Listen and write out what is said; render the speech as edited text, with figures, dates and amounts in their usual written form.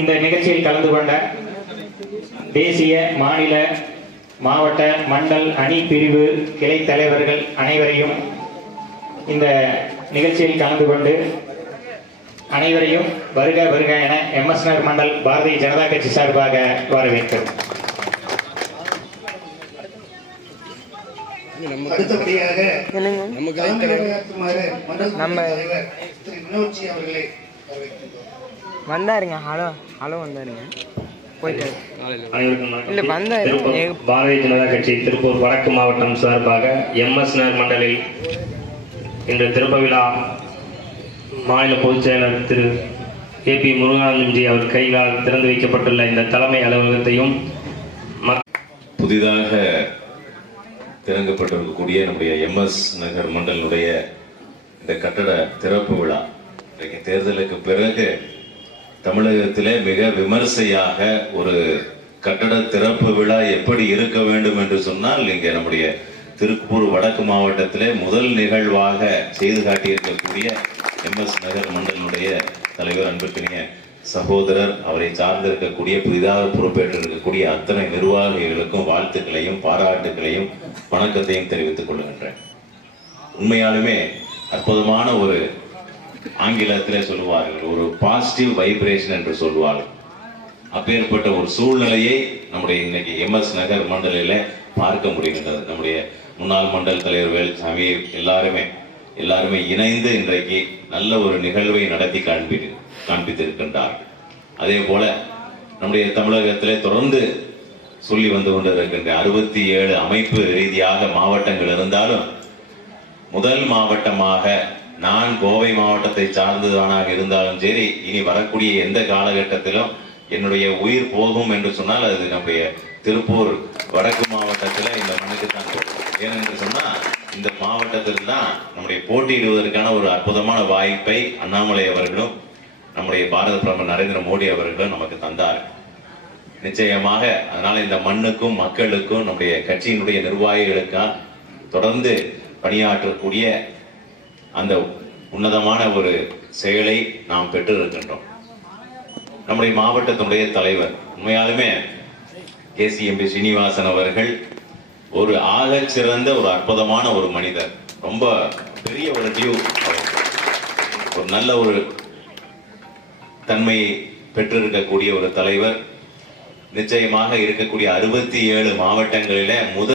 இந்த நிகழ்ச்சியில் கலந்து கொண்ட தேசிய, மாநில, மாவட்ட, மண்டல், அணி, பிரிவு, கிளை தலைவர்கள் அனைவரையும் இந்த நிகழ்ச்சியில் கலந்து கொண்டு அனைவரையும் வருக வருக என எம்எஸ்னர் மண்டல் பாரதிய ஜனதா கட்சி சார்பாக வரவேற்கிறோம். அடுத்தபடியாக வந்தாருங்க. ஹலோ ஹலோ வந்தாருங்க. பாரதிய ஜனதா கட்சி திருப்பூர் வடக்கு மாவட்டம் சார்பாக எம்எஸ்னர் மண்டலில் இன்று திறப்பு விழா மாநில பொதுச் செயலர் திரு KP முருகானந்தம்ஜி அவர் கைகளால் திறந்து வைக்கப்பட்டுள்ள இந்த தலைமை அலுவலகத்தையும் புதிதாக திறக்கப்பட்டிருக்கக்கூடிய நம்முடைய MS நகர் மண்டலுடைய இந்த கட்டட திறப்பு விழா இன்றைக்கு தேர்தலுக்கு பிறகு தமிழகத்திலே மிக விமர்சையாக ஒரு கட்டட திறப்பு விழா எப்படி இருக்க வேண்டும் என்று சொன்னால் இங்கே நம்முடைய திருப்பூர் வடக்கு மாவட்டத்திலே முதல் நிகழ்வாக செய்து காட்டியிருக்கக்கூடிய MS நகர் மண்டலுடைய தலைவர் அன்பிற்கினிய சகோதரர், அவரை சார்ந்திருக்கக்கூடிய புதிதாக பொறுப்பேற்றிருக்கக்கூடிய அத்தனை நிர்வாகிகளுக்கும் வாழ்த்துக்களையும் பாராட்டுகளையும் வணக்கத்தையும் தெரிவித்துக் கொள்கின்றேன். உண்மையாலுமே அற்புதமான ஒரு ஆங்கிலத்திலே சொல்லுவார்கள், ஒரு பாசிட்டிவ் வைப்ரேஷன் என்று சொல்வார்கள். அப்பேற்பட்ட ஒரு சூழ்நிலையை நம்முடைய இன்னைக்கு MS நகர் மண்டலில் பார்க்க முடிகின்றது. நம்முடைய முன்னாள் மண்டல் தலைவர் வேலுசாமி எல்லாருமே இணைந்து இன்றைக்கு நல்ல ஒரு நிகழ்வை நடத்தி காண்பித்திருக்கின்றார். அதே போல நம்முடைய தமிழகத்திலே தொடர்ந்து சொல்லி வந்து கொண்டிருக்கின்ற 67 அமைப்பு ரீதியாக மாவட்டங்கள் இருந்தாலும் முதல் மாவட்டமாக நான் கோவை மாவட்டத்தை சார்ந்ததானாக இருந்தாலும் சரி, இனி வரக்கூடிய எந்த காலகட்டத்திலும் என்னுடைய உயிர் போகும் என்று சொன்னால் அது நம்முடைய திருப்பூர் வடக்கு மாவட்டத்தில் இந்த மண்ணுக்கு தான் போகும். ஏனென்று சொன்னால் இந்த மாவட்டத்தில் தான் நம்முடைய போட்டியிடுவதற்கான ஒரு அற்புதமான வாய்ப்பை அண்ணாமலை அவர்களும் நம்முடைய பாரத பிரதமர் நரேந்திர மோடி அவர்களும் நமக்கு தந்தார். நிச்சயமாக அதனால இந்த மண்ணுக்கும் மக்களுக்கும் நம்முடைய கட்சியினுடைய நிர்வாகிகளுக்காக தொடர்ந்து பணியாற்றக்கூடிய அந்த உன்னதமான ஒரு செயலை நாம் பெற்று இருக்கின்றோம். நம்முடைய மாவட்டத்தினுடைய தலைவர் உண்மையாலுமே KCMB ஸ்ரீனிவாசன் அவர்கள் ஒரு ஆகச் சிறந்த ஒரு அற்புதமான ஒரு மனிதர். ரொம்ப பெரிய ஒரு ஒரு நல்ல ஒரு தன்மையை பெற்றிருக்கக்கூடிய ஒரு தலைவர். நிச்சயமாக இருக்கக்கூடிய 67 மாவட்டங்களில முதல்